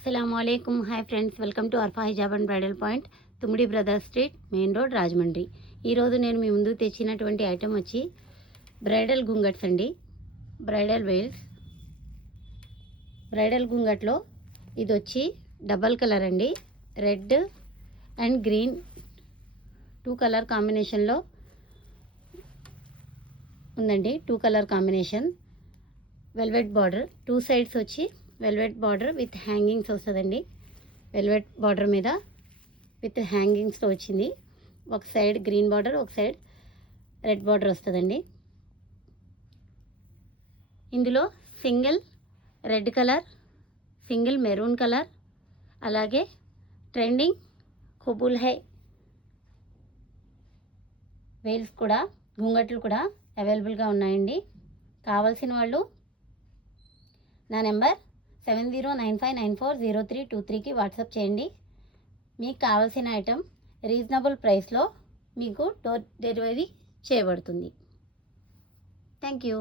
అస్సలాముఅలైకుం. Hi friends, welcome to Arfa hijab and bridal point, Tummidi brother street, main road, Rajahmundry. ఈరోజు నేను మీ ముందు తెచ్చినటువంటి ఐటెం వచ్చి బ్రైడల్ గుంగట్స్ అండి. బ్రైడల్ వెయిల్స్. బ్రైడల్ గుంగట్లో ఇది వచ్చి డబల్ కలర్ అండి. రెడ్ అండ్ గ్రీన్ 2 కలర్ కాంబినేషన్లో ఉందండి. 2 colour combination. Velvet border, 2 sides వచ్చి వెల్వెట్ బార్డర్ విత్ హ్యాంగింగ్స్ వస్తుందండి. వెల్వెట్ బార్డర్ మీద విత్ హ్యాంగింగ్స్తో వచ్చింది. ఒక సైడ్ గ్రీన్ బార్డర్, ఒక సైడ్ రెడ్ బార్డర్ వస్తుందండి. ఇందులో single red colour, single maroon colour, అలాగే ట్రెండింగ్ కుబుల్ హై వేల్స్ కూడా, గుంగట్లు కూడా అవైలబుల్గా ఉన్నాయండి. కావాల్సిన వాళ్ళు నా నెంబర్ 7095940323కి వాట్సాప్ చేయండి. మీకు కావాల్సిన ఐటెం రీజనబుల్ ప్రైస్లో మీకు డోర్ డెలివరీ చేయబడుతుంది. Thank you.